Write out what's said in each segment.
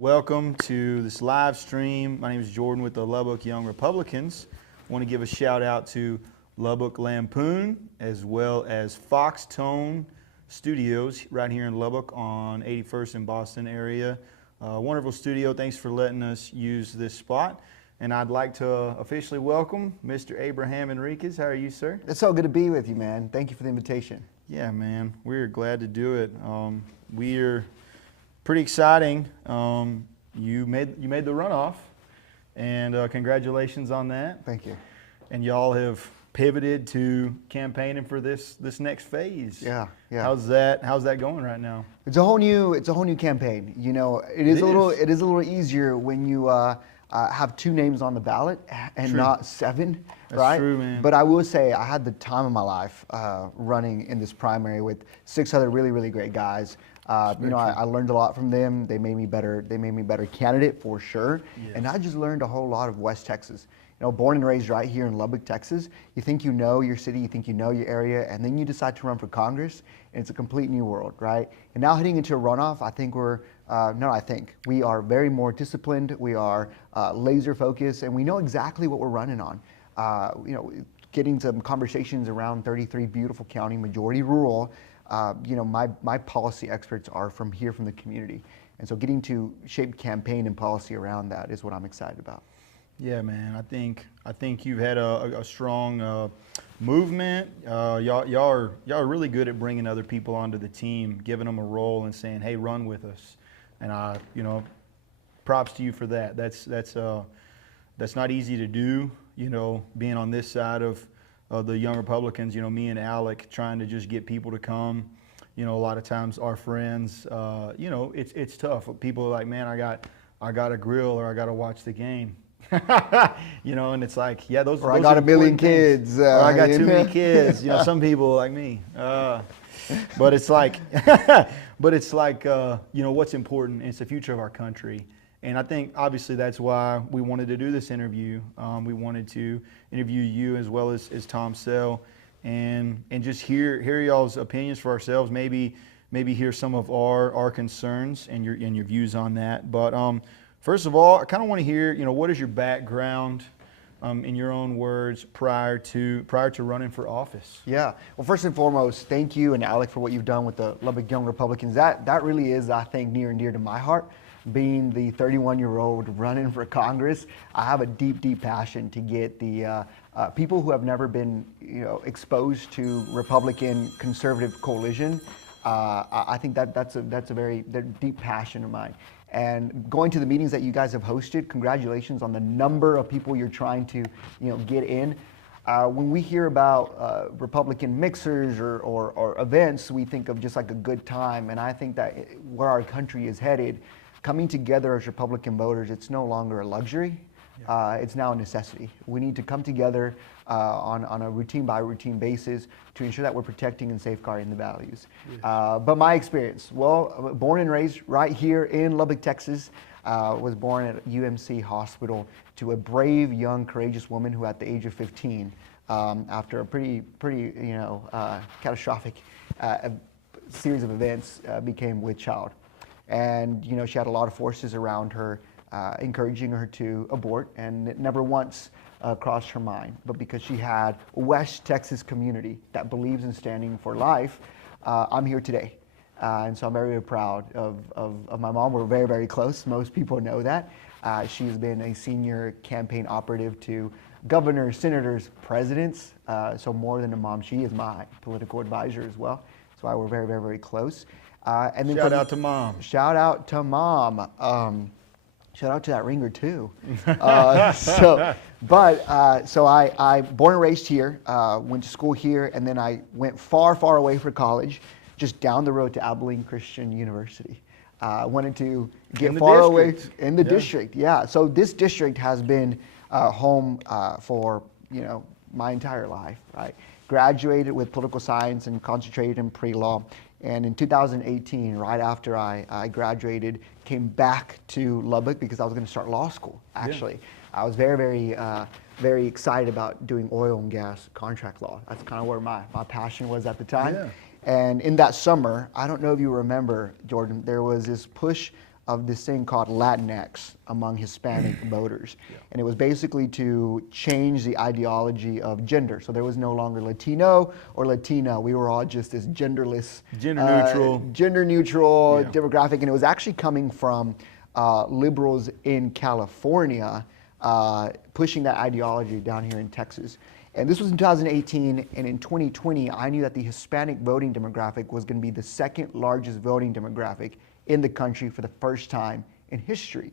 Welcome to this live stream. My name is Jordan with the Lubbock Young Republicans. I want to give a shout out to Lubbock Lampoon as well as Fox Tone Studios right here in Lubbock on 81st in Boston area. Wonderful studio. Thanks for letting us use this spot. And I'd like to officially welcome Mr. Abraham Enriquez. How are you, sir? It's so good to be with you, man. Thank you for the invitation. Yeah, man. We're glad to do it. We're pretty exciting. You made the runoff, and congratulations on that. Thank you. And y'all have pivoted to campaigning for this next phase. Yeah. How's that going right now? It's a whole new campaign. You know, it is a little easier when you have two names on the ballot and not seven. That's right? true, man. But I will say I had the time of my life running in this primary with 6 other really great guys. I learned a lot from them. They made me better. They made me a better candidate for sure. Yes. And I just learned a whole lot of West Texas. You know, born and raised right here in Lubbock, Texas. You think you know your city, you think you know your area, and then you decide to run for Congress, and it's a complete new world, right? And now heading into a runoff, I think we are very more disciplined. We are laser focused, and we know exactly what we're running on. Getting some conversations around 33 beautiful county, majority rural. My policy experts are from here, from the community. And so getting to shape campaign and policy around that is what I'm excited about. Yeah, man. I think you've had a strong movement. Y'all are really good at bringing other people onto the team, giving them a role and saying, "Hey, run with us." And props to you for that. That's not easy to do. Being on this side of the Young Republicans, me and Alec trying to just get people to come. A lot of times our friends, it's tough. People are like, "Man, I got a grill, or I got to watch the game." And it's like, yeah, those. Or I got a million kids. Or I got too many kids. Some people like me. But it's like, what's important? It's the future of our country. And I think obviously that's why we wanted to do this interview. We wanted to interview you as well as Tom Sell, and just hear y'all's opinions for ourselves. Maybe hear some of our concerns and your views on that. But first of all, I kind of want to hear what is your background in your own words prior to running for office. Yeah. Well, first and foremost, thank you and Alec for what you've done with the Lubbock Young Republicans. That really is, I think, near and dear to my heart. Being the 31-year-old running for Congress, I have a deep passion to get the people who have never been, exposed to Republican conservative coalition. I think that's a very deep passion of mine. And going to the meetings that you guys have hosted, congratulations on the number of people you're trying to, get in. When we hear about Republican mixers or events, we think of just like a good time. And I think that where our country is headed, coming together as Republican voters, it's no longer a luxury. It's now a necessity. We need to come together on a routine by routine basis to ensure that we're protecting and safeguarding the values. Yes. But my experience, born and raised right here in Lubbock, Texas, was born at UMC Hospital to a brave, young, courageous woman who at the age of 15, after a pretty catastrophic series of events, became with child. And she had a lot of forces around her, encouraging her to abort, and it never once crossed her mind. But because she had a West Texas community that believes in standing for life, I'm here today. And so I'm very proud of my mom. We're very close. Most people know that. She's been a senior campaign operative to governors, senators, presidents. So more than a mom, she is my political advisor as well. So we're very close. And then shout out to mom. Shout out to mom. Shout out to that ringer too. So I born and raised here, went to school here, and then I went far away for college, just down the road to Abilene Christian University. I wanted to get far away in the district. Yeah. So this district has been home for my entire life. Right. Graduated with political science and concentrated in pre-law. And in 2018, right after I graduated, came back to Lubbock because I was going to start law school, actually. Yeah. I was very excited about doing oil and gas contract law. That's kind of where my passion was at the time. Yeah. And in that summer, I don't know if you remember, Jordan, there was this push of this thing called Latinx among Hispanic voters. And it was basically to change the ideology of gender. So there was no longer Latino or Latina. We were all just this genderless, gender neutral demographic. And it was actually coming from liberals in California pushing that ideology down here in Texas. And this was in 2018, and in 2020, I knew that the Hispanic voting demographic was going to be the second largest voting demographic in the country for the first time in history.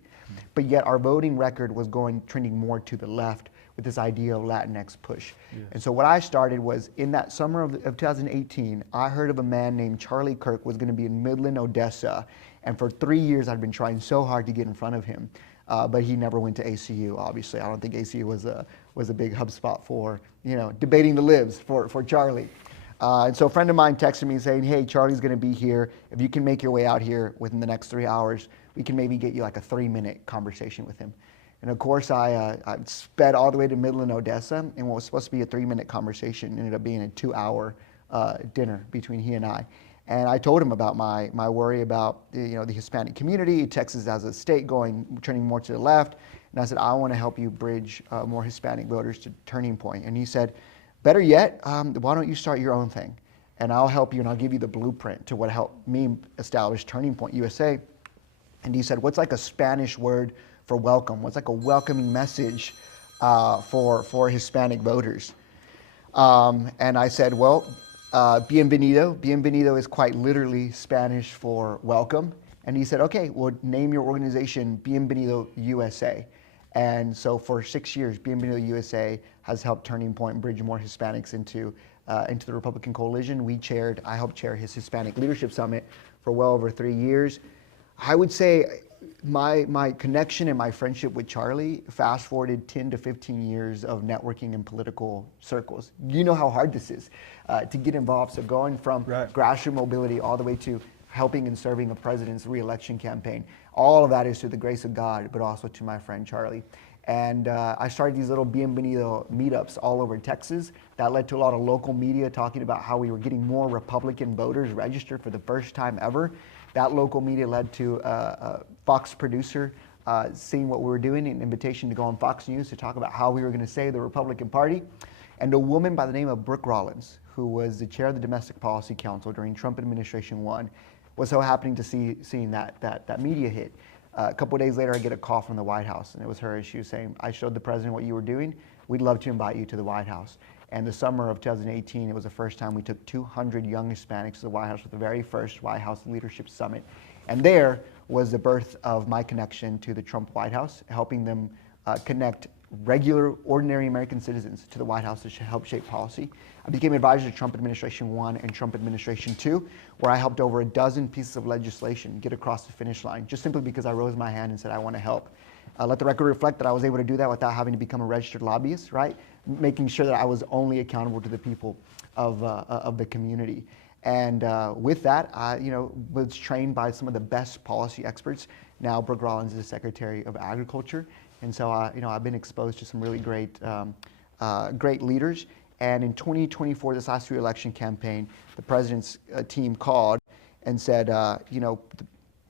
But yet our voting record was trending more to the left with this idea of Latinx push. Yes. And so what I started was, in that summer of 2018, I heard of a man named Charlie Kirk was going to be in Midland, Odessa. And for 3 years, I'd been trying so hard to get in front of him. But he never went to ACU, obviously. I don't think ACU was a big hub spot for, debating the libs for Charlie. And so a friend of mine texted me saying, hey, Charlie's going to be here. If you can make your way out here within the next 3 hours, we can maybe get you like a 3-minute conversation with him. And of course, I sped all the way to Midland, Odessa, and what was supposed to be a 3-minute conversation ended up being a 2-hour dinner between he and I. And I told him about my worry about the Hispanic community, Texas as a state turning more to the left. And I said, I want to help you bridge more Hispanic voters to Turning Point. And he said, better yet, why don't you start your own thing? And I'll help you, and I'll give you the blueprint to what helped me establish Turning Point USA. And he said, what's like a Spanish word for welcome? What's like a welcoming message for Hispanic voters? And I said, well, bienvenido. Bienvenido is quite literally Spanish for welcome. And he said, okay, well, name your organization Bienvenido USA. And so for 6 years, Bienvenido USA has helped Turning Point bridge more Hispanics into the Republican coalition. I helped chair his Hispanic Leadership Summit for well over 3 years. I would say my connection and my friendship with Charlie fast forwarded 10 to 15 years of networking in political circles. You know how hard this is to get involved. So going from grassroots mobility all the way to helping and serving a president's re-election campaign, all of that is through the grace of God, but also to my friend Charlie. And I started these little Bienvenido meetups all over Texas. That led to a lot of local media talking about how we were getting more Republican voters registered for the first time ever. That local media led to a Fox producer seeing what we were doing, an invitation to go on Fox News to talk about how we were going to save the Republican Party. And a woman by the name of Brooke Rollins, who was the chair of the Domestic Policy Council during Trump administration 1, was so happening to seeing that media hit. A couple of days later, I get a call from the White House, and it was her. She was saying, I showed the president what you were doing. We'd love to invite you to the White House. And the summer of 2018, it was the first time we took 200 young Hispanics to the White House with the very first White House Leadership Summit. And there was the birth of my connection to the Trump White House, helping them connect regular, ordinary American citizens to the White House to help shape policy. I became advisor to Trump Administration 1 and Trump Administration 2, where I helped over a dozen pieces of legislation get across the finish line, just simply because I rose my hand and said, I want to help. Let the record reflect that I was able to do that without having to become a registered lobbyist, right? Making sure that I was only accountable to the people of the community. And with that, I was trained by some of the best policy experts. Now Brooke Rollins is the Secretary of Agriculture. And so I've been exposed to some really great leaders. And in 2024, this last re-election campaign, the president's team called and said, the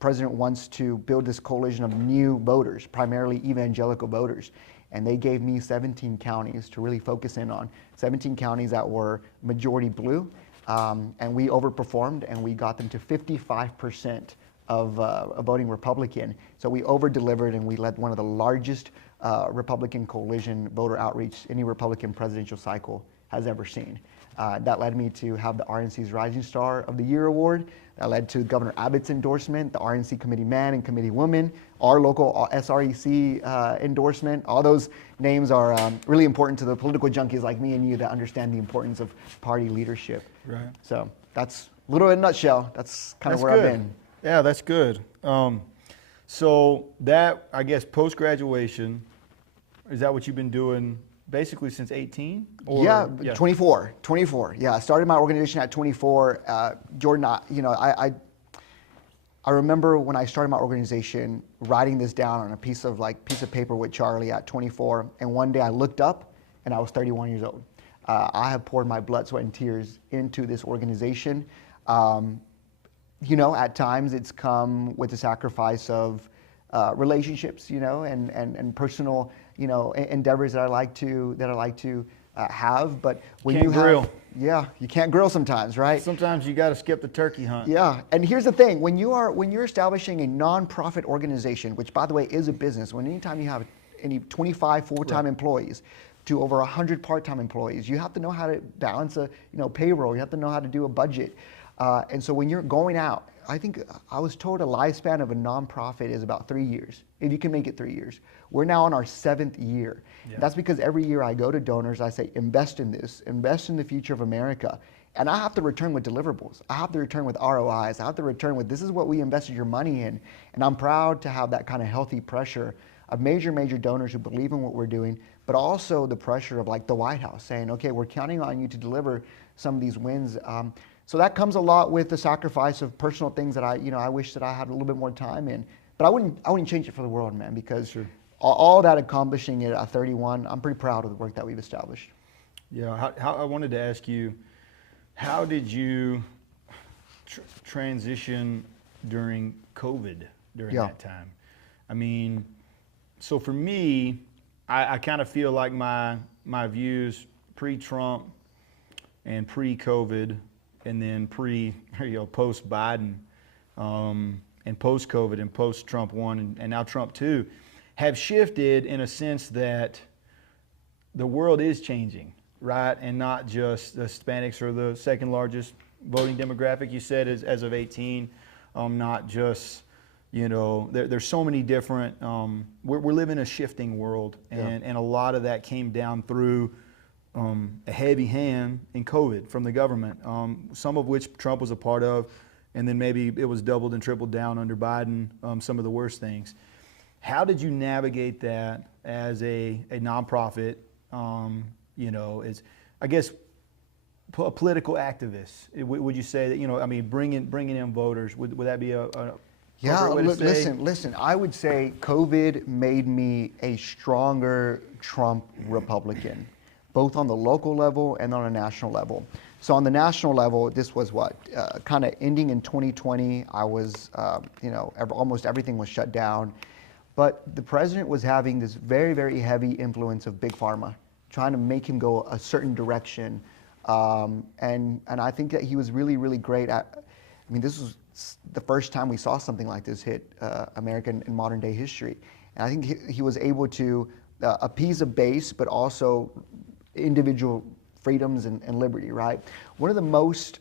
president wants to build this coalition of new voters, primarily evangelical voters. And they gave me 17 counties to really focus in on, 17 counties that were majority blue. And we overperformed, and we got them to 55% of voting Republican. So we over-delivered, and we led one of the largest Republican coalition voter outreach any Republican presidential cycle has ever seen. That led me to have the RNC's Rising Star of the Year award. That led to Governor Abbott's endorsement, the RNC committee man and committee woman, our local SREC endorsement. All those names are really important to the political junkies like me and you that understand the importance of party leadership. Right. So that's a little in a nutshell. That's kind of where I've been. Yeah, that's good. So that, I guess, post-graduation, is that what you've been doing basically since 18? Yeah, 24. Yeah, I started my organization at 24. Jordan, I remember when I started my organization, writing this down on a piece of paper with Charlie at 24. And one day I looked up and I was 31 years old. I have poured my blood, sweat, and tears into this organization. At times it's come with the sacrifice of relationships, and personal, endeavors that I like to have. But when Can't you grill. yeah, you can't grill sometimes, right? Sometimes you got to skip the turkey hunt. Yeah, and here's the thing: when you're establishing a nonprofit organization, which by the way is a business, anytime you have any 25 full-time employees to over 100 part-time employees, you have to know how to balance a payroll. You have to know how to do a budget, and so when you're going out, I think I was told a lifespan of a nonprofit is about 3 years. If you can make it 3 years, we're now on our 7th year. Yeah. That's because every year I go to donors, I say, invest in this, invest in the future of America. And I have to return with deliverables. I have to return with ROIs. I have to return with, this is what we invested your money in. And I'm proud to have that kind of healthy pressure of major donors who believe in what we're doing, but also the pressure of like the White House saying, okay, we're counting on you to deliver some of these wins. So that comes a lot with the sacrifice of personal things that I wish that I had a little bit more time in. But I wouldn't change it for the world, man, because Sure. all that accomplishing it at 31, I'm pretty proud of the work that we've established. Yeah, how I wanted to ask you, how did you transition during COVID during that time? I mean, so for me, I kind of feel like my views pre-Trump and pre-COVID and then post-Biden and post-COVID and post-Trump 1 and now Trump 2 have shifted in a sense that the world is changing, right? And not just the Hispanics are the second largest voting demographic, you said, as of 18. Not just, there's so many different, we're living in a shifting world. And a lot of that came down through a heavy hand in COVID from the government, some of which Trump was a part of, and then maybe it was doubled and tripled down under Biden, some of the worst things. How did you navigate that as a nonprofit, as, I guess, a political activist? Would you say that, bringing in voters, would that be a Yeah, way to say? listen, I would say COVID made me a stronger Trump Republican, both on the local level and on a national level. So on the national level, this was kind of ending in 2020. I was, almost everything was shut down. But the president was having this very, very heavy influence of Big Pharma, trying to make him go a certain direction. And I think that he was really, really great at, this was the first time we saw something like this hit America in modern day history. And I think he was able to appease a base, but also individual freedoms and liberty, right? One of the most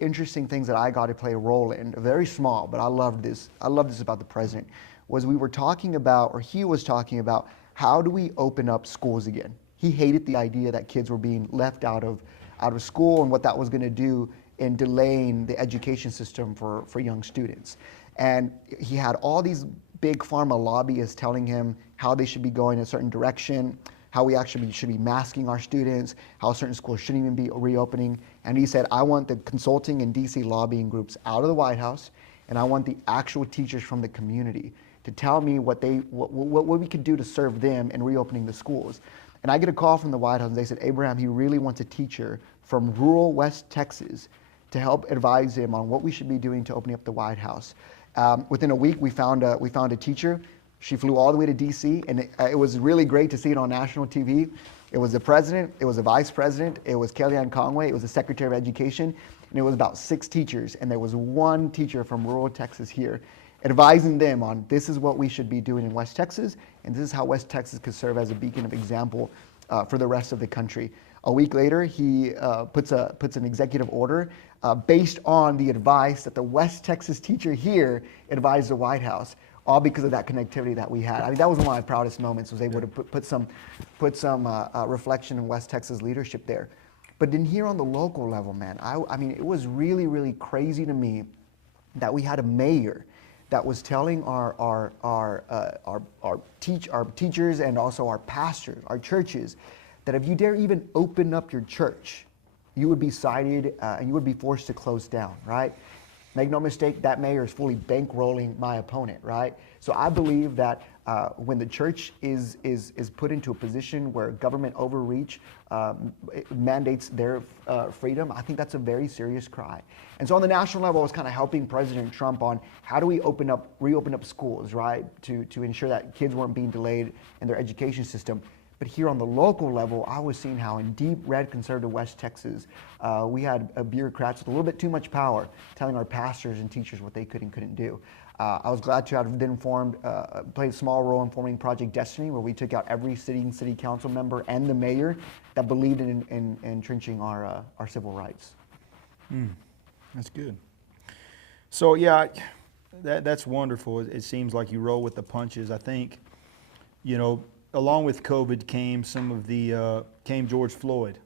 interesting things that I got to play a role in, very small, but I loved this about the president, was he was talking about, how do we open up schools again? He hated the idea that kids were being left out of school and what that was going to do in delaying the education system for young students. And he had all these big pharma lobbyists telling him how they should be going a certain direction, how we actually should be masking our students, how certain schools shouldn't even be reopening. And he said, I want the consulting and DC lobbying groups out of the White House, and I want the actual teachers from the community to tell me what we could do to serve them in reopening the schools. And I get a call from the White House, and they said, Abraham, he really wants a teacher from rural West Texas to help advise him on what we should be doing to opening up the White House. Within a week, we found a teacher. She flew all the way to DC, and it was really great to see it on national TV. It was the president, it was the vice president, it was Kellyanne Conway, it was the secretary of education, and it was about 6 teachers, and there was one teacher from rural Texas here advising them on, this is what we should be doing in West Texas, and this is how West Texas could serve as a beacon of example for the rest of the country. A week later, he puts an executive order based on the advice that the West Texas teacher here advised the White House, all because of that connectivity that we had. That was one of my proudest moments, was able to put some reflection in West Texas leadership there. But then here on the local level, man, it was really, really crazy to me that we had a mayor that was telling our teachers and also our pastors, our churches, that if you dare even open up your church, you would be cited and you would be forced to close down, right? Make no mistake, that mayor is fully bankrolling my opponent, right? So I believe that when the church is put into a position where government overreach mandates their freedom, I think that's a very serious cry. And so on the national level, I was kind of helping President Trump on how do we reopen up schools, right, to ensure that kids weren't being delayed in their education system. But here on the local level, I was seeing how in deep red conservative West Texas, we had bureaucrats with a little bit too much power telling our pastors and teachers what they could and couldn't do. I was glad to have been played a small role in forming Project Destiny, where we took out every city council member and the mayor that believed in entrenching our civil rights. That's good. So yeah, that's wonderful. It seems like you roll with the punches. I think, along with COVID came came George Floyd,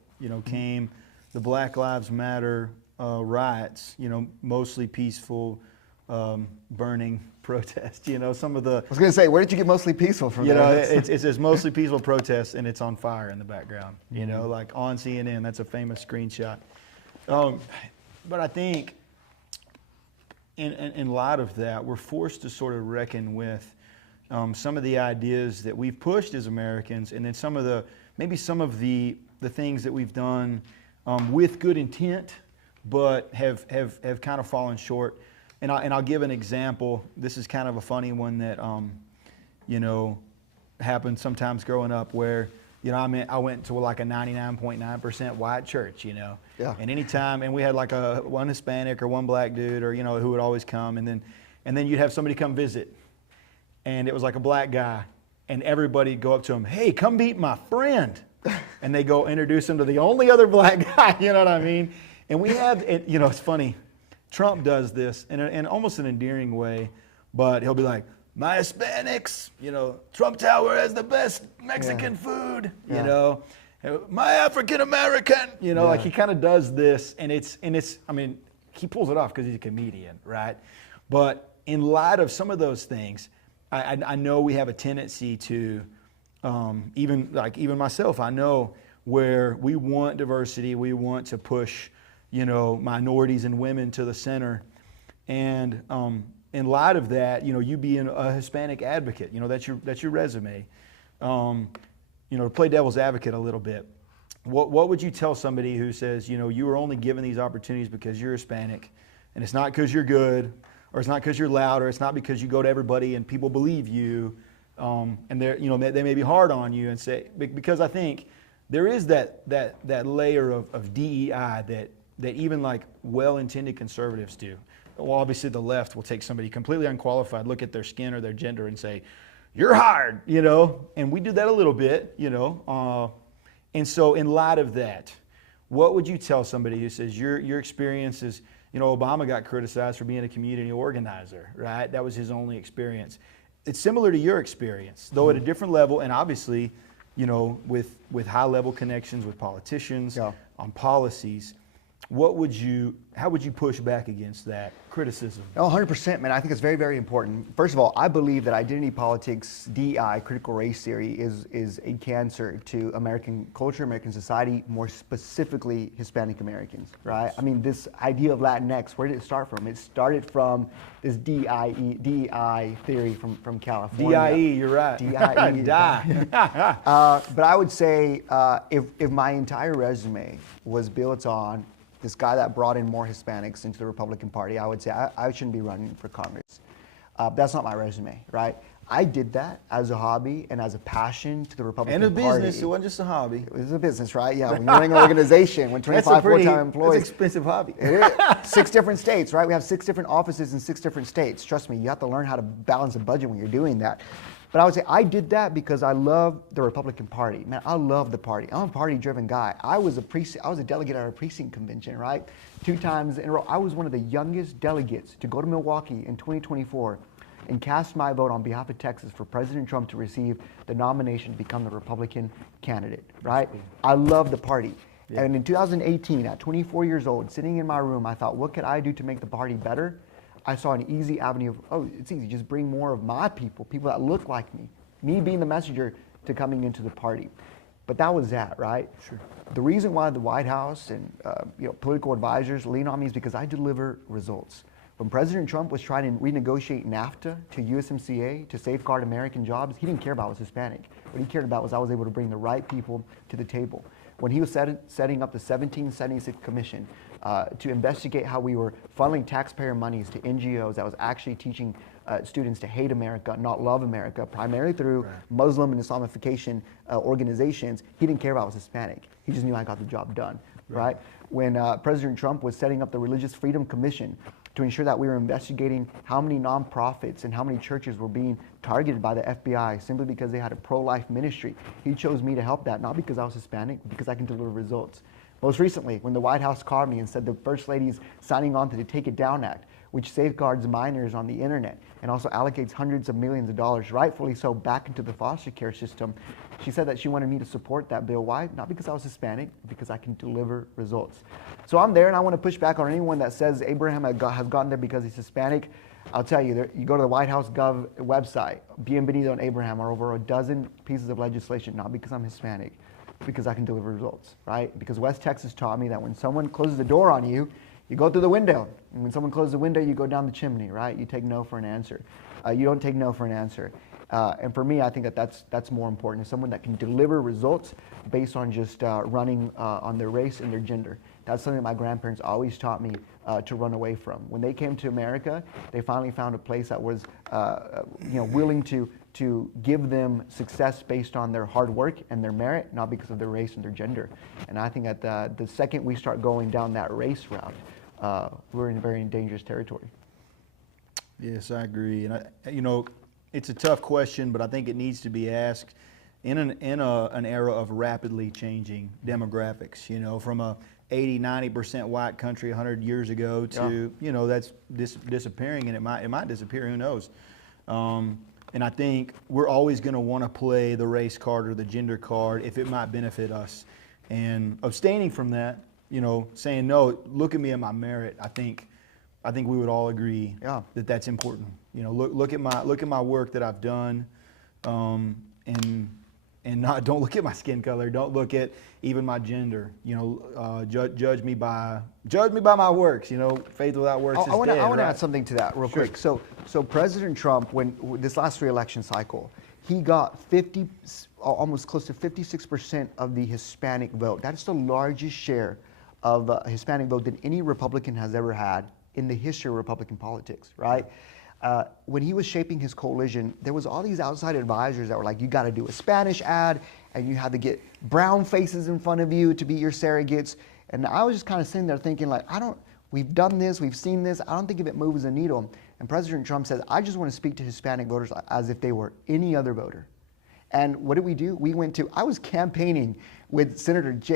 came the Black Lives Matter riots, mostly peaceful, burning protest, some of the... I was going to say, where did you get mostly peaceful from? It says mostly peaceful protests and it's on fire in the background, like on CNN. That's a famous screenshot. But I think in light of that, we're forced to sort of reckon with some of the ideas that we've pushed as Americans, and then maybe some of the things that we've done with good intent, but have kind of fallen short. And I'll give an example. This is kind of a funny one that happened sometimes growing up, where I went to like a 99.9% white church, Yeah. And anytime, and we had like one Hispanic or one black dude, or who would always come, and then you'd have somebody come visit. And it was like a black guy, and everybody'd go up to him, "Hey, come meet my friend." And they go introduce him to the only other black guy, you know what I mean? And we have, it's funny, Trump does this in almost an endearing way, but he'll be like, "My Hispanics, Trump Tower has the best Mexican food, my African American," like he kind of does this, and it's, he pulls it off because he's a comedian, right? But in light of some of those things, I know we have a tendency to, even myself, I know where we want diversity, we want to push, minorities and women to the center. And in light of that, you being a Hispanic advocate, that's your resume. To play devil's advocate a little bit, what would you tell somebody who says, you were only given these opportunities because you're Hispanic, and it's not because you're good, or it's not because you're loud, or it's not because you go to everybody and people believe you, and they may be hard on you, and say, because I think there is that layer of DEI that even like well-intended conservatives do. Well, obviously the left will take somebody completely unqualified, look at their skin or their gender and say, "You're hired," and we do that a little bit, and so in light of that, what would you tell somebody who says your experience is, Obama got criticized for being a community organizer, right? That was his only experience. It's similar to your experience, though at a different level, and obviously, with high-level connections with politicians on policies. How would you push back against that criticism? 100%, man. I think it's very, very important. First of all, I believe that identity politics, DEI, critical race theory, is a cancer to American culture, American society, more specifically Hispanic Americans, right? I mean, this idea of Latinx, where did it start from? It started from this DEI theory from California. DIE, you're right. DIE. But I would say if my entire resume was built on this guy that brought in more Hispanics into the Republican Party, I would say I shouldn't be running for Congress. That's not my resume, right? I did that as a hobby and as a passion to the Republican Party. And a business, it wasn't just a hobby. It was a business, right? Yeah, when you're running an organization, when 25 full-time employees. That's an expensive hobby. It is. 6 different states, right? We have 6 different offices in 6 different states. Trust me, you have to learn how to balance a budget when you're doing that. But I would say I did that because I love the Republican Party. Man, I love the party. I'm a party-driven guy. I was a delegate at our precinct convention, right? 2 times in a row. I was one of the youngest delegates to go to Milwaukee in 2024 and cast my vote on behalf of Texas for President Trump to receive the nomination to become the Republican candidate, right? I love the party. Yeah. And in 2018, at 24 years old, sitting in my room, I thought, what could I do to make the party better? I saw an easy avenue of, it's easy, just bring more of my people that look like me being the messenger to coming into the party. But that was that, right? Sure. The reason why the White House and political advisors lean on me is because I deliver results. When President Trump was trying to renegotiate NAFTA to USMCA to safeguard American jobs, he didn't care about I was Hispanic. What he cared about was I was able to bring the right people to the table. When he was setting up the 1776 Commission to investigate how we were funneling taxpayer monies to NGOs that was actually teaching students to hate America, not love America, primarily through Muslim and Islamification organizations, he didn't care about I was Hispanic. He just knew I got the job done, right? When President Trump was setting up the Religious Freedom Commission to ensure that we were investigating how many nonprofits and how many churches were being targeted by the FBI simply because they had a pro-life ministry, he chose me to help that, not because I was Hispanic, but because I can deliver results. Most recently, when the White House called me and said the First Lady's signing on to the Take It Down Act, which safeguards minors on the internet and also allocates hundreds of millions of dollars, rightfully so, back into the foster care system. She said that she wanted me to support that bill. Why? Not because I was Hispanic, because I can deliver results. So I'm there, and I want to push back on anyone that says Abraham has gotten there because he's Hispanic. I'll tell you, you go to the White House Gov website, Bienvenido and Abraham are over a dozen pieces of legislation, not because I'm Hispanic, because I can deliver results, right? Because West Texas taught me that when someone closes the door on you, you go through the window. And when someone closes the window, you go down the chimney, right? You take no for an answer. You don't take no for an answer. And for me, I think that's more important. Is someone that can deliver results based on just running on their race and their gender. That's something my grandparents always taught me to run away from. When they came to America, they finally found a place that was willing to give them success based on their hard work and their merit, not because of their race and their gender. And I think that the second we start going down that race route, we're in a very dangerous territory. Yes, I agree. And it's a tough question, but I think it needs to be asked in an era of rapidly changing demographics. From a 80-90% white country 100 years ago to that's disappearing, and it might disappear. Who knows? And I think we're always going to want to play the race card or the gender card if it might benefit us. And abstaining from that, saying no, look at me and my merit. I think we would all agree that that's important. Look at my work that I've done, and don't look at my skin color. Don't look at even my gender. Judge me by my works. Faith without works is dead. I want to add something to that real quick. So President Trump, when this last re-election cycle, he got almost close to 56% of the Hispanic vote. That is the largest share of Hispanic vote than any Republican has ever had in the history of Republican politics, right? When he was shaping his coalition, there was all these outside advisors that were like, you got to do a Spanish ad, and you had to get brown faces in front of you to be your surrogates. And I was just kind of sitting there thinking, like, we've done this, we've seen this, I don't think if it moves a needle. And President Trump says, I just want to speak to Hispanic voters as if they were any other voter. And what did we do? I was campaigning with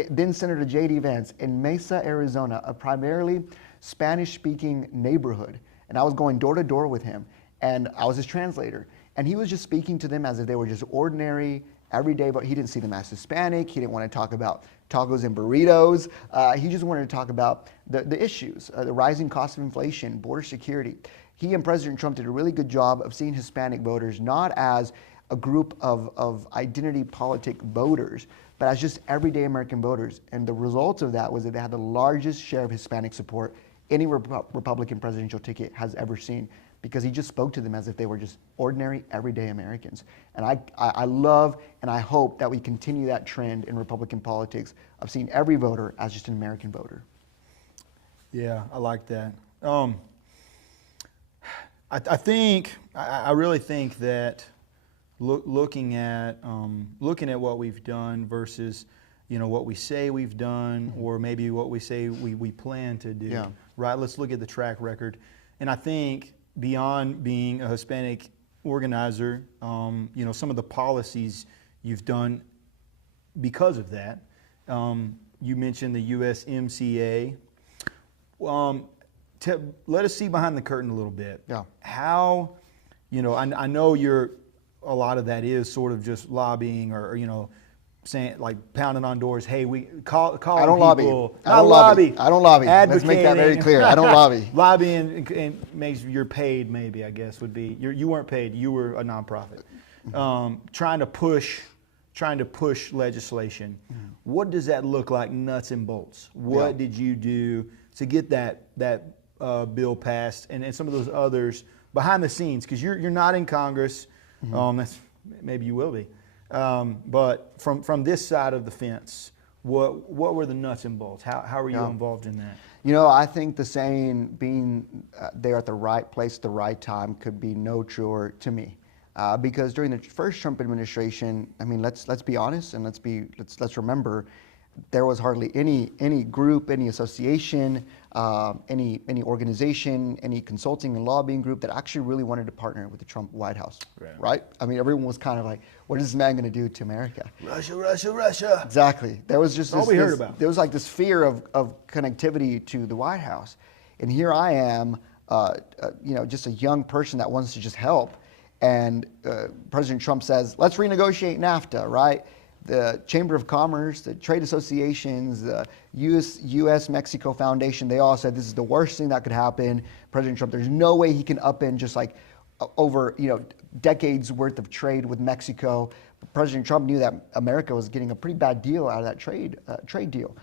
then Senator J.D. Vance in Mesa, Arizona, a primarily Spanish-speaking neighborhood. And I was going door to door with him, and I was his translator. And he was just speaking to them as if they were just ordinary, everyday, but he didn't see them as Hispanic. He didn't want to talk about tacos and burritos. He just wanted to talk about the issues, the rising cost of inflation, border security. He and President Trump did a really good job of seeing Hispanic voters not as a group of identity politic voters, but as just everyday American voters. And the result of that was that they had the largest share of Hispanic support any Republican presidential ticket has ever seen, because he just spoke to them as if they were just ordinary, everyday Americans. And I love and I hope that we continue that trend in Republican politics of seeing every voter as just an American voter. Yeah, I like that. I really think that looking at what we've done versus what we say we've done, or maybe what we say we plan to do. Right? Let's look at the track record. And I think beyond being a Hispanic organizer, some of the policies you've done because of that. You mentioned the USMCA. Let us see behind the curtain a little bit. Yeah. How, I know a lot of that is sort of just lobbying or saying, like, pounding on doors. Hey, we call I don't people. Lobby. I don't lobby. I don't lobby. Let's make that very clear. I don't lobby. Lobbying and makes you're paid. Maybe I guess would be you weren't paid. You were a nonprofit. Trying to push legislation. What does that look like, nuts and bolts? What did you do to get that bill passed, and some of those others behind the scenes, because you're not in Congress. That's, maybe you will be. But from this side of the fence, what were the nuts and bolts? How were you involved in that? I think the saying, being there at the right place at the right time, could be no truer to me. Because during the first Trump administration, I mean, let's be honest, and let's remember, there was hardly any group, any association, any organization, any consulting and lobbying group that actually really wanted to partner with the Trump White House, right? I mean, everyone was kind of like, what is this man going to do to America? Russia, Russia, Russia. Exactly. There was just all we heard about. There was like this fear of connectivity to the White House. And here I am, just a young person that wants to just help. And President Trump says, let's renegotiate NAFTA, right? The Chamber of Commerce, the trade associations, the U.S.-Mexico Foundation, they all said this is the worst thing that could happen. President Trump, there's no way he can upend just like over decades worth of trade with Mexico. President Trump knew that America was getting a pretty bad deal out of that trade deal.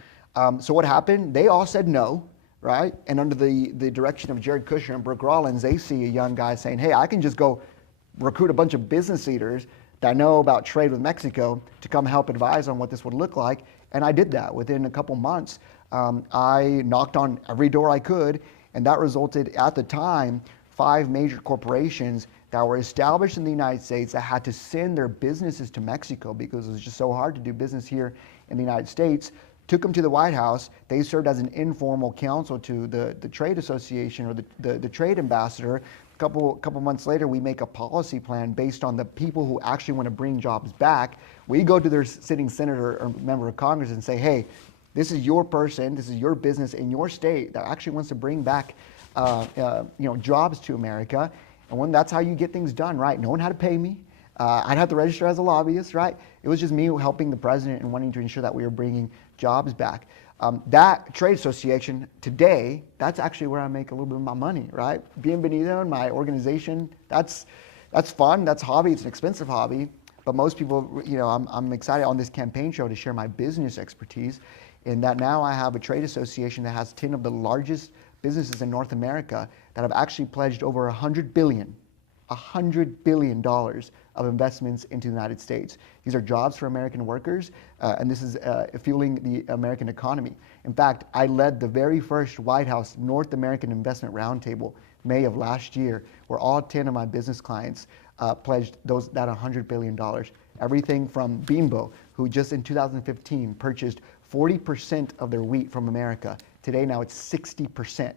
So what happened? They all said no, right? And under the direction of Jared Kushner and Brooke Rollins, they see a young guy saying, hey, I can just go recruit a bunch of business leaders that know about trade with Mexico to come help advise on what this would look like. And I did that within a couple months. I knocked on every door I could, and that resulted at the time 5 major corporations that were established in the United States that had to send their businesses to Mexico because it was just so hard to do business here in the United States. Took them to the White House. They served as an informal counsel to the trade association or the trade ambassador. Couple months later, we make a policy plan based on the people who actually want to bring jobs back. We go to their sitting senator or member of Congress and say, hey, this is your person, this is your business in your state that actually wants to bring back jobs to America. And that's how you get things done, right? No one had to pay me. I'd have to register as a lobbyist, right? It was just me helping the president and wanting to ensure that we were bringing jobs back. That trade association today, that's actually where I make a little bit of my money, right? Bienvenido and my organization, that's fun, that's hobby, it's an expensive hobby. But most people, I'm excited on this campaign show to share my business expertise in that now I have a trade association that has 10 of the largest businesses in North America that have actually pledged over $100 billion of investments into the United States. These are jobs for American workers, and this is fueling the American economy. In fact, I led the very first White House North American Investment Roundtable, May of last year, where all 10 of my business clients pledged that $100 billion. Everything from Bimbo, who just in 2015 purchased 40% of their wheat from America. Today, now it's 60%.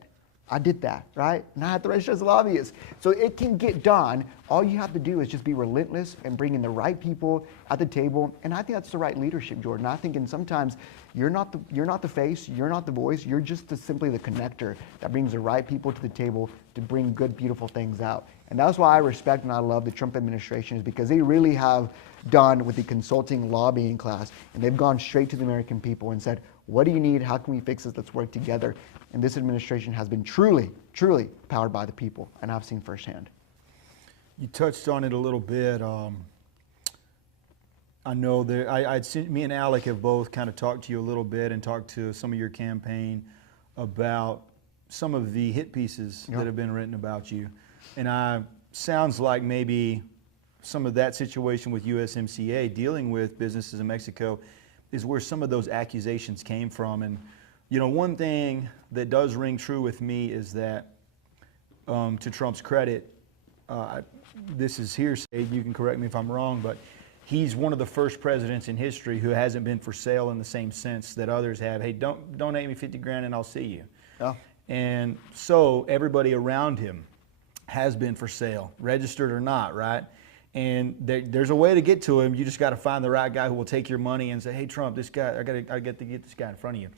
I did that, right? And I had to register as a lobbyist. So it can get done. All you have to do is just be relentless and bring in the right people at the table. And I think that's the right leadership, Jordan. I think sometimes you're not the face, you're not the voice, you're just simply the connector that brings the right people to the table to bring good, beautiful things out. And that's why I respect and I love the Trump administration, is because they really have done with the consulting lobbying class, and they've gone straight to the American people and said, what do you need? How can we fix this? Let's work together. And this administration has been truly, truly powered by the people, and I've seen firsthand. You touched on it a little bit. I know that I'd seen, me and Alec have both kind of talked to you a little bit and talked to some of your campaign about some of the hit pieces that have been written about you. And sounds like maybe some of that situation with USMCA dealing with businesses in Mexico is where some of those accusations came from. And one thing that does ring true with me is that, to Trump's credit, this is hearsay, you can correct me if I'm wrong, but he's one of the first presidents in history who hasn't been for sale in the same sense that others have. Hey, don't donate me 50 grand and I'll see you. Oh. And so everybody around him has been for sale, registered or not, right? And there's a way to get to him. You just got to find the right guy who will take your money and say, hey, Trump, this guy, I got to get this guy in front of you.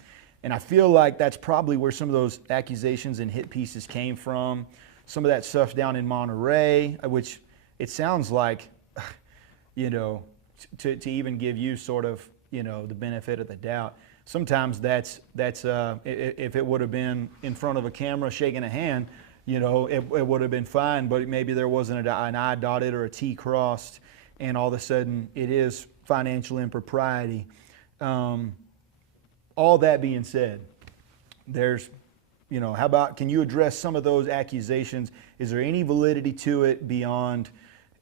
And I feel like that's probably where some of those accusations and hit pieces came from. Some of that stuff down in Monterey, which it sounds like, to even give you sort of, the benefit of the doubt. Sometimes that's if it would have been in front of a camera shaking a hand, it would have been fine, but maybe there wasn't an I dotted or a T crossed, and all of a sudden it is financial impropriety. All that being said, there's how about, can you address some of those accusations? Is there any validity to it beyond,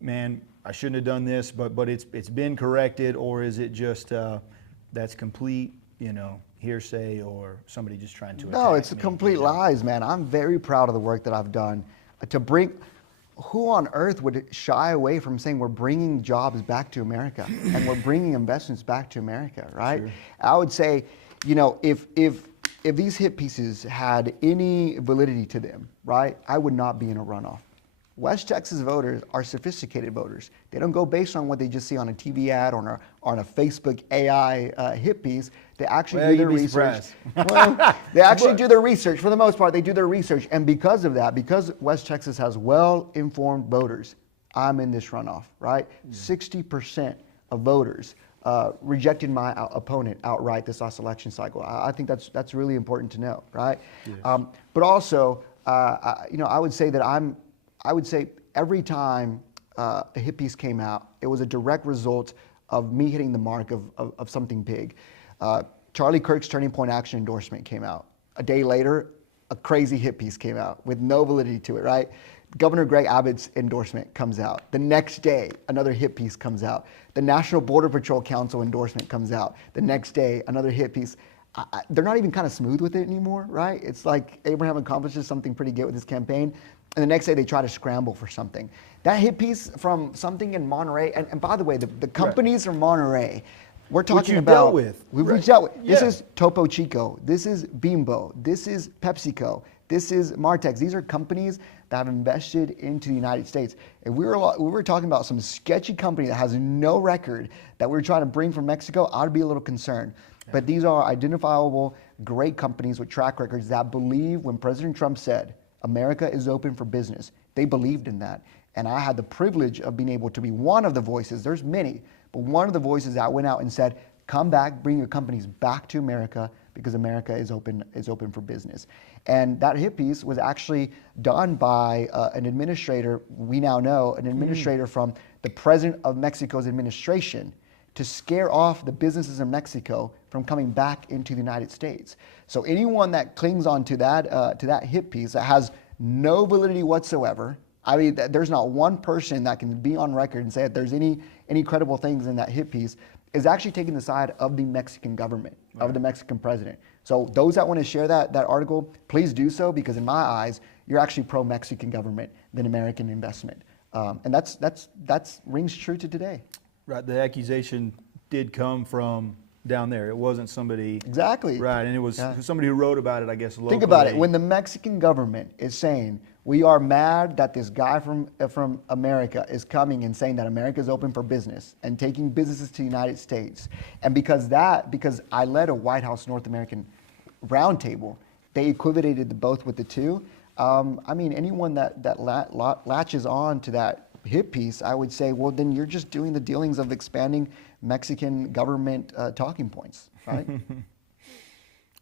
man, I shouldn't have done this, but it's been corrected, or is it just that's complete, hearsay, or somebody just trying to attack No, it's me, complete lies, man. I'm very proud of the work that I've done to bring. Who on earth would shy away from saying we're bringing jobs back to America and we're bringing investments back to America, right? Sure. I would say, if these hit pieces had any validity to them, right, I would not be in a runoff. West Texas voters are sophisticated voters. They don't go based on what they just see on a TV ad or on a Facebook AI hit piece. They actually do their research. Well, they actually do their research. For the most part, they do their research. And because of that, because West Texas has well-informed voters, I'm in this runoff, right? 60% of voters rejected my opponent outright this last election cycle. I think that's really important to know, right? Yes. But also, I would say that I would say every time a hit piece came out, it was a direct result of me hitting the mark of something big. Charlie Kirk's Turning Point Action endorsement came out. A day later, a crazy hit piece came out with no validity to it, right? Governor Greg Abbott's endorsement comes out. The next day, another hit piece comes out. The National Border Patrol Council endorsement comes out. The next day, another hit piece. They're not even kind of smooth with it anymore, right? It's like Abraham accomplishes something pretty good with his campaign, and the next day they try to scramble for something. That hit piece from something in Monterey, and by the way, the companies from Monterey, we're talking about. Dealt with. We've reached out with. Yeah. This is Topo Chico. This is Bimbo. This is PepsiCo. This is Martex. These are companies that have invested into the United States. And we were talking about some sketchy company that has no record that we're trying to bring from Mexico. I'd be a little concerned. But these are identifiable, great companies with track records that believe when President Trump said, America is open for business, they believed in that. And I had the privilege of being able to be one of the voices, there's many, but one of the voices that went out and said, come back, bring your companies back to America because America is open for business. And that hit piece was actually done by an administrator, we now know, an administrator from the President of Mexico's administration, to scare off the businesses in Mexico from coming back into the United States. So anyone that clings on to that hit piece that has no validity whatsoever, I mean, there's not one person that can be on record and say that there's any credible things in that hit piece, is actually taking the side of the Mexican government, right, of the Mexican president. So those that want to share that article, please do so, because in my eyes, you're actually pro-Mexican government than American investment. And that's rings true to today. Right, the accusation did come from down there. It wasn't somebody. Exactly. Right, and it was somebody who wrote about it, I guess, locally. Think about it. When the Mexican government is saying, we are mad that this guy from America is coming and saying that America is open for business and taking businesses to the United States. And because I led a White House North American roundtable, they equivocated both with the two. I mean, anyone that latches on to that hit piece, I would say, well, then you're just doing the dealings of expanding Mexican government talking points, right?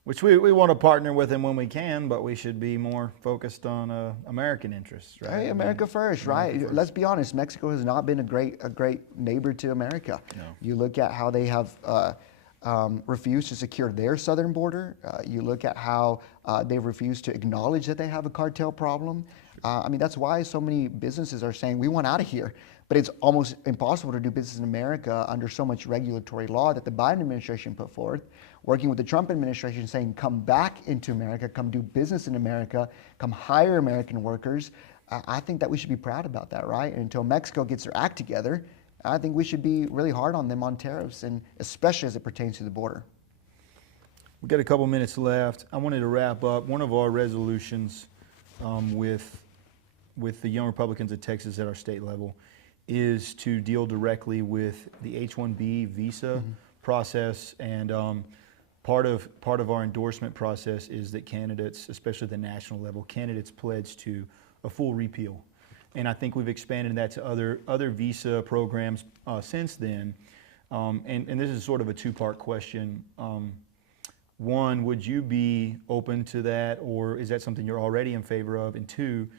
Which we want to partner with them when we can, but we should be more focused on American interests, right? Hey, America first, right? First. Let's be honest, Mexico has not been a great neighbor to America. No. You look at how they have refused to secure their southern border. You look at how they've refused to acknowledge that they have a cartel problem. I mean, that's why so many businesses are saying, we want out of here. But it's almost impossible to do business in America under so much regulatory law that the Biden administration put forth, working with the Trump administration saying, come back into America, come do business in America, come hire American workers. I think that we should be proud about that, right? And until Mexico gets their act together, I think we should be really hard on them on tariffs, and especially as it pertains to the border. We've got a couple minutes left. I wanted to wrap up. One of our resolutions with the Young Republicans of Texas at our state level is to deal directly with the H-1B visa process, and part of our endorsement process is that candidates, especially at the national level, candidates pledge to a full repeal. And I think we've expanded that to other visa programs since then. And this is sort of a two-part question. One, would you be open to that, or is that something you're already in favor of? And two,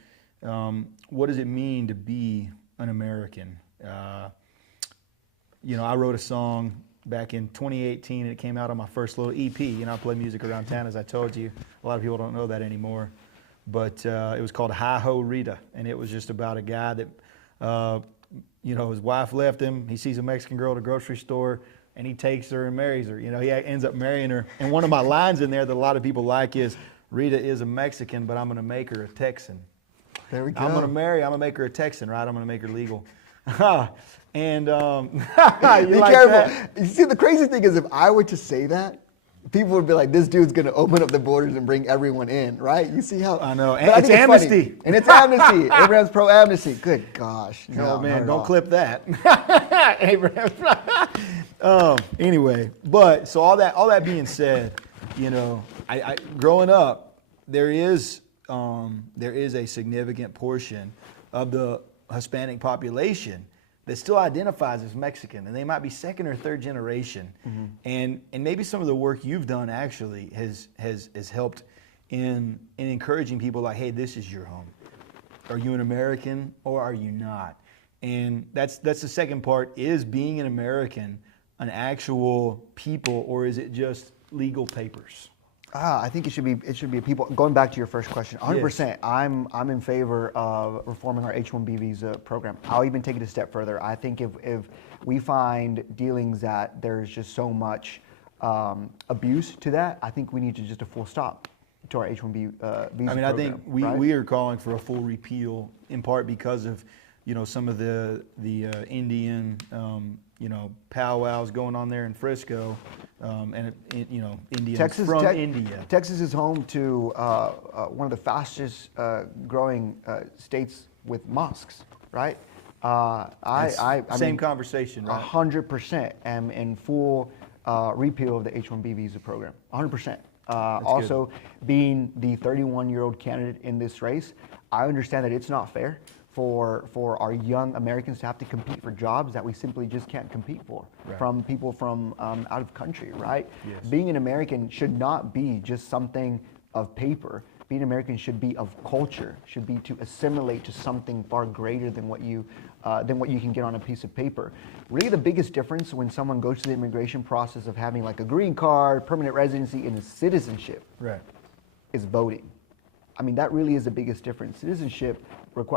what does it mean to be an American? I wrote a song back in 2018, and it came out on my first little EP. I play music around town, as I told you. A lot of people don't know that anymore. But it was called Hi Ho Rita, and it was just about a guy that, his wife left him. He sees a Mexican girl at a grocery store, and he takes her and marries her. He ends up marrying her. And one of my lines in there that a lot of people like is, Rita is a Mexican, but I'm going to make her a Texan. There we go. I'm going to make her a Texan, right? I'm going to make her legal. And Be like careful. that? You see, the crazy thing is if I were to say that, people would be like, this dude's going to open up the borders and bring everyone in, right? You see how... I know. But And I it's think amnesty. funny. And it's amnesty. Abraham's pro-amnesty. Good gosh. No, man, not at don't all. clip that. Anyway, but so all that being said, I growing up, there is a significant portion of the Hispanic population that still identifies as Mexican, and they might be second or third generation. Mm-hmm. And maybe some of the work you've done actually has helped in encouraging people like, hey, this is your home. Are you an American or are you not? And that's the second part, is being an American an actual people, or is it just legal papers? I think it should be a people. Going back to your first question, 100%. Yes. I'm in favor of reforming our H-1B visa program. I'll even take it a step further. I think if we find dealings that there's just so much abuse to that, I think we need to just a full stop to our H-1B visa program. I mean, I think right? we are calling for a full repeal, in part because of some of the Indian powwows going on there in Frisco, and Indians from India. Texas is home to one of the fastest growing states with mosques, right? Same conversation, right? 100% am in full repeal of the H-1B visa program. 100%. Also, being the 31-year-old candidate in this race, I understand that it's not fair for our young Americans to have to compete for jobs that we simply just can't compete for, right, from people from out of country, right? Yes. Being an American should not be just something of paper. Being American should be of culture, should be to assimilate to something far greater than what you can get on a piece of paper. Really, the biggest difference when someone goes through the immigration process of having like a green card, permanent residency, and a citizenship, Right. is voting. I mean, that really is the biggest difference. Citizenship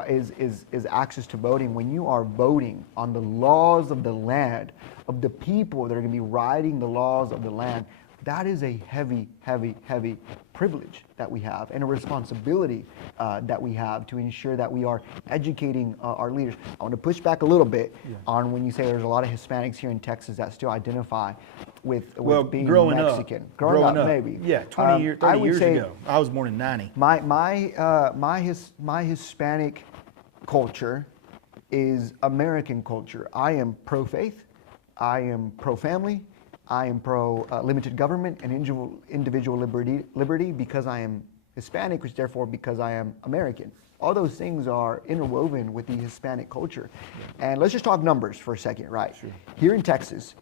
is access to voting. When you are voting on the laws of the land, of the people that are going to be writing the laws of the land, that is a heavy, heavy, heavy privilege that we have, and a responsibility that we have to ensure that we are educating our leaders. I want to push back a little bit on when you say there's a lot of Hispanics here in Texas that still identify with being growing Mexican. Up, growing up, maybe. Yeah, 30 years ago. I was born in 90. My Hispanic culture is American culture. I am pro-faith. I am pro-family. I am pro-limited government and individual liberty because I am Hispanic, which therefore because I am American. All those things are interwoven with the Hispanic culture. And let's just talk numbers for a second, right? Sure. Here in Texas,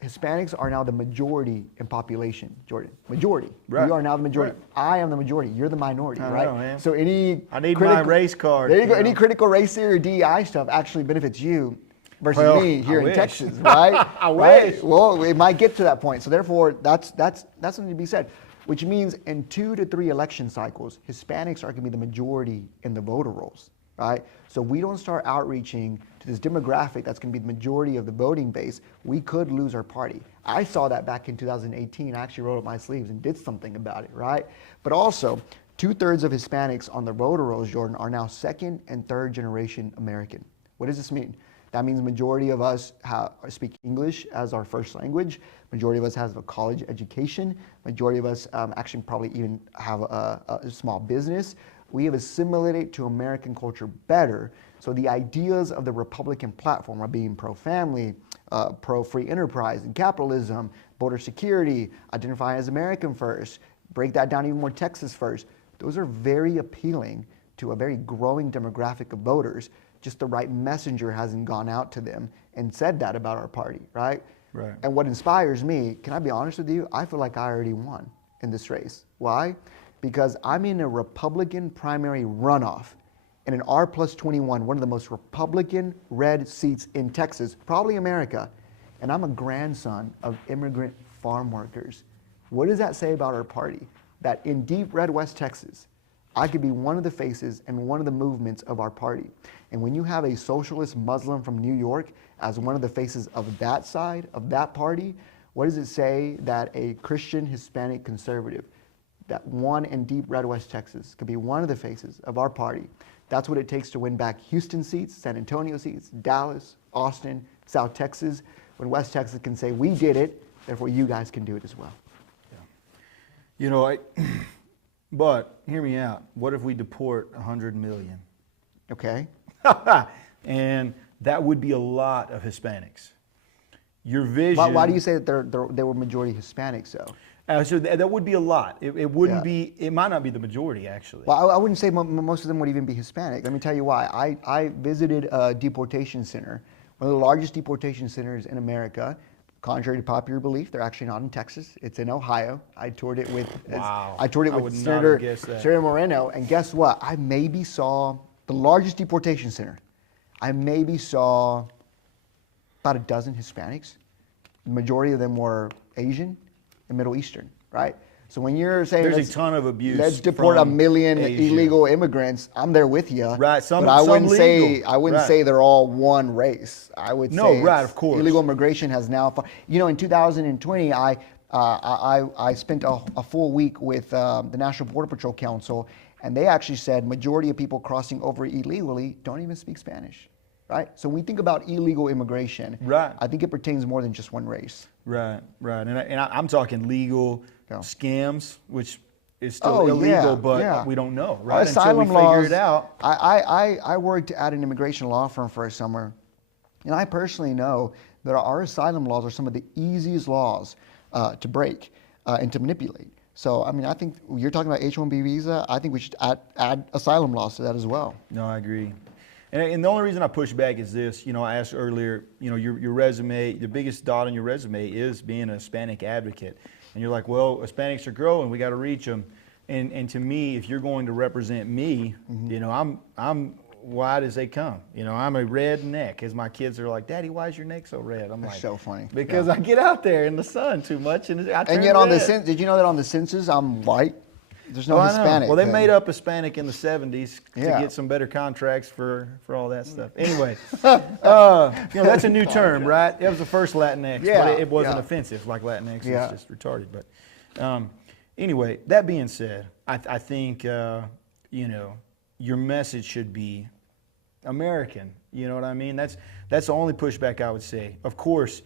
Hispanics are now the majority in population, Jordan. Majority. Right. We are now the majority. Right. I am the majority. You're the minority, I right? know, man. So I need my race card. There you go. Any critical race theory or DEI stuff actually benefits you versus me here in wish. Texas, right? I right? wish. Well, it might get to that point. So therefore, that's something to be said. Which means in 2 to 3 election cycles, Hispanics are going to be the majority in the voter rolls, right? So we don't start outreaching to this demographic that's going to be the majority of the voting base, we could lose our party. I saw that back in 2018. I actually rolled up my sleeves and did something about it, right? But also, 2/3 of Hispanics on the voter rolls, Jordan, are now second and third generation American. What does this mean? That means majority of us speak English as our first language. Majority of us has a college education. Majority of us actually probably even have a small business. We have assimilated to American culture better. So the ideas of the Republican platform are being pro-family, pro-free enterprise and capitalism, border security, identify as American first, break that down even more Texas first. Those are very appealing to a very growing demographic of voters. Just the right messenger hasn't gone out to them and said that about our party, right? Right. And what inspires me, can I be honest with you? I feel like I already won in this race. Why? Because I'm in a Republican primary runoff in an R+21, one of the most Republican red seats in Texas, probably America, and I'm a grandson of immigrant farm workers. What does that say about our party? that in deep red West Texas, I could be one of the faces and one of the movements of our party. And when you have a socialist Muslim from New York as one of the faces of that side, of that party, what does it say that a Christian Hispanic conservative, that one in deep red West Texas, could be one of the faces of our party? That's what it takes to win back Houston seats, San Antonio seats, Dallas, Austin, South Texas, when West Texas can say, we did it, therefore you guys can do it as well. Yeah. You know, but hear me out. What if we deport 100 million? Okay. And that would be a lot of Hispanics. Your vision. Why do you say that they were majority Hispanics, though? So that would be a lot. It wouldn't Yeah. be. It might not be the majority, actually. Well, I wouldn't say most of them would even be Hispanic. Let me tell you why. I visited a deportation center, one of the largest deportation centers in America. Contrary to popular belief, they're actually not in Texas. It's in Ohio. I toured it with Wow. I toured it I with would not Senator, have guessed that. Senator Moreno, and guess what? I maybe saw the largest deportation center. I maybe saw about a dozen Hispanics. The majority of them were Asian and Middle Eastern, right? So when you're saying There's a ton of abuse. let's deport a from million Asia. illegal immigrants, I'm there with you. Right, some but I wouldn't legal. say Right. say they're all one race. I would No, say right, it's- of course. illegal immigration has now. You know, in 2020, I spent a full week with the National Border Patrol Council, and they actually said majority of people crossing over illegally don't even speak Spanish. Right? So when we think about illegal immigration, Right. I think it pertains more than just one race. Right, right. And I'm talking legal Yeah. scams, which is still Oh, illegal, yeah, but yeah. we don't know, Our right? asylum Until we laws, figure it out. I worked at an immigration law firm for a summer, and I personally know that our asylum laws are some of the easiest laws to break and to manipulate. So, I mean, I think you're talking about H-1B visa. I think we should add asylum laws to that as well. No, I agree. And the only reason I push back is this. You know, I asked earlier, you know, your resume, the biggest dot on your resume is being a Hispanic advocate. And you're like, well, Hispanics are growing, we got to reach them. And to me, if you're going to represent me, you know, I'm wide as they come. You know, I'm a red neck. As my kids are like, Daddy, why is your neck so red? I'm That's like, so funny. Because I get out there in the sun too much, and I turn And yet on the red. did you know that on the census I'm white? There's no Oh, I know. Hispanic. Well, they then. made up Hispanic in the 70s to Yeah. get some better contracts for all that stuff. Anyway, you know, that's a new term, right? It was the first Latinx, Yeah, but it wasn't yeah. offensive like Latinx. Yeah. It's just retarded. But anyway, that being said, I think, you know, your message should be American. You know what I mean? That's the only pushback I would say. Of course,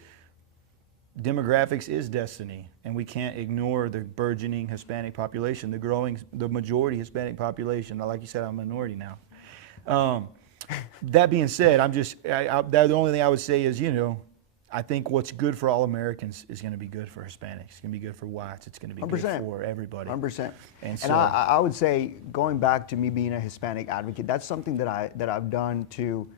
demographics is destiny, and we can't ignore the burgeoning Hispanic population, the majority Hispanic population. Like you said, I'm a minority now. That being said, the only thing I would say is, you know, I think what's good for all Americans is going to be good for Hispanics. It's going to be good for whites. It's going to be 100%. good for everybody. 100%. And And I would say, going back to me being a Hispanic advocate, that's something that I've done to,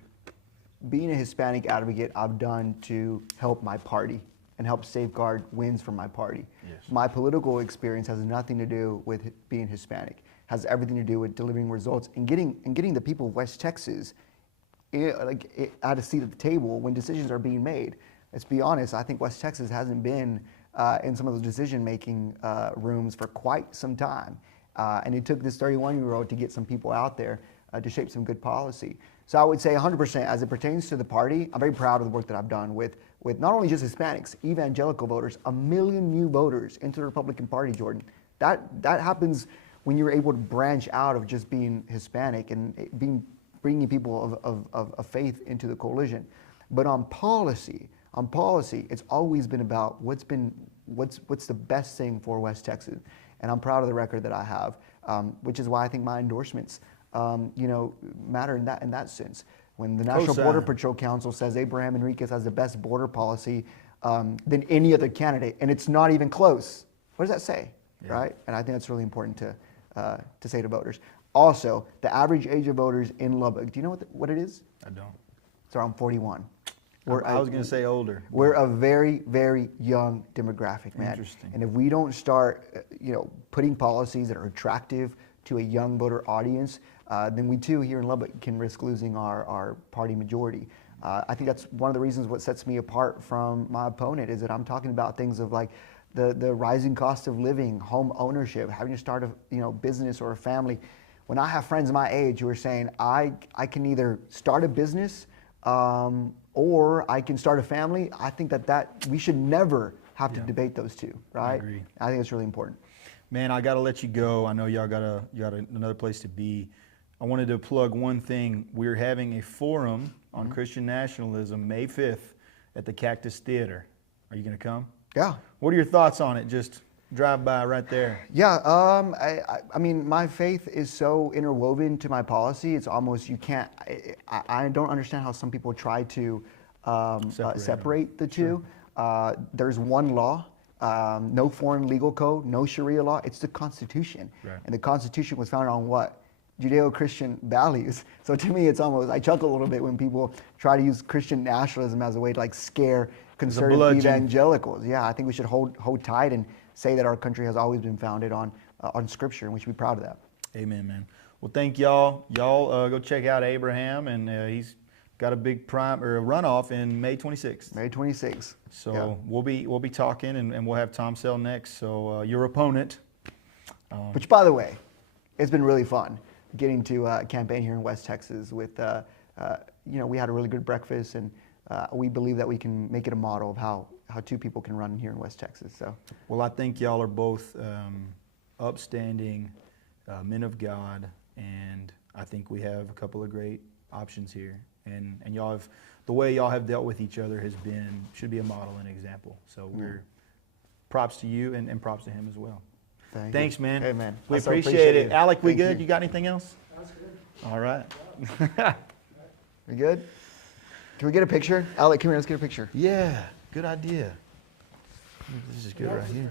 being a Hispanic advocate, I've done to help my party and help safeguard wins for my party. Yes. My political experience has nothing to do with being Hispanic. Has everything to do with delivering results and getting the people of West Texas at a seat at the table when decisions are being made. Let's be honest, I think West Texas hasn't been in some of those decision-making rooms for quite some time. And it took this 31-year-old to get some people out there to shape some good policy. So I would say 100% as it pertains to the party, I'm very proud of the work that I've done with not only just Hispanics, evangelical voters, 1 million new voters into the Republican Party, Jordan. That happens when you're able to branch out of just being Hispanic and bringing people of faith into the coalition. But on policy, it's always been about what's the best thing for West Texas, and I'm proud of the record that I have, which is why I think my endorsements, you know, matter in that sense. When the National Border Patrol Council says Abraham Enriquez has the best border policy than any other candidate, and it's not even close, what does that say, right? And I think that's really important to say to voters. Also, the average age of voters in Lubbock, do you know what it is? I don't. It's around 41. I was going to say older. We're a very, very young demographic, man. Interesting. And if we don't start, you know, putting policies that are attractive to a young voter audience, then we too here in Lubbock can risk losing our party majority. I think that's one of the reasons what sets me apart from my opponent is that I'm talking about things of like the rising cost of living, home ownership, having to start a business or a family. When I have friends my age who are saying, I can either start a business or I can start a family, I think that we should never have to debate those two, right? I agree. I think it's really important. Man, I got to let you go. I know y'all got another place to be. I wanted to plug one thing. We're having a forum on Christian nationalism May 5th at the Cactus Theater. Are you going to come? Yeah. What are your thoughts on it? Just drive by right there. Yeah, I mean, my faith is so interwoven to my policy. It's almost, you can't, I don't understand how some people try to separate the two. There's one law, no foreign legal code, no Sharia law. It's the Constitution. Right. And the Constitution was founded on what? Judeo-Christian values. So to me, it's almost, I chuckle a little bit when people try to use Christian nationalism as a way to like scare conservative evangelicals. Yeah, I think we should hold tight and say that our country has always been founded on Scripture, and we should be proud of that. Amen, man. Well, thank y'all. Y'all go check out Abraham, and he's got a big runoff in May 26th. May 26th. So we'll be talking, and we'll have Tom Sell next. So your opponent. Which, by the way, it's been really fun getting to campaign here in West Texas. With we had a really good breakfast, and we believe that we can make it a model of how two people can run here in West Texas. So, well, I think y'all are both upstanding men of God, and I think we have a couple of great options here. And y'all have, the way y'all have dealt with each other should be a model and example. So we're props to you and props to him as well. Thanks, man. Hey, man. We appreciate it. Alec, we good? You. You got anything else? That's good. All right. We good? Can we get a picture? Alec, come here. Let's get a picture. Yeah, good idea. This is good right here.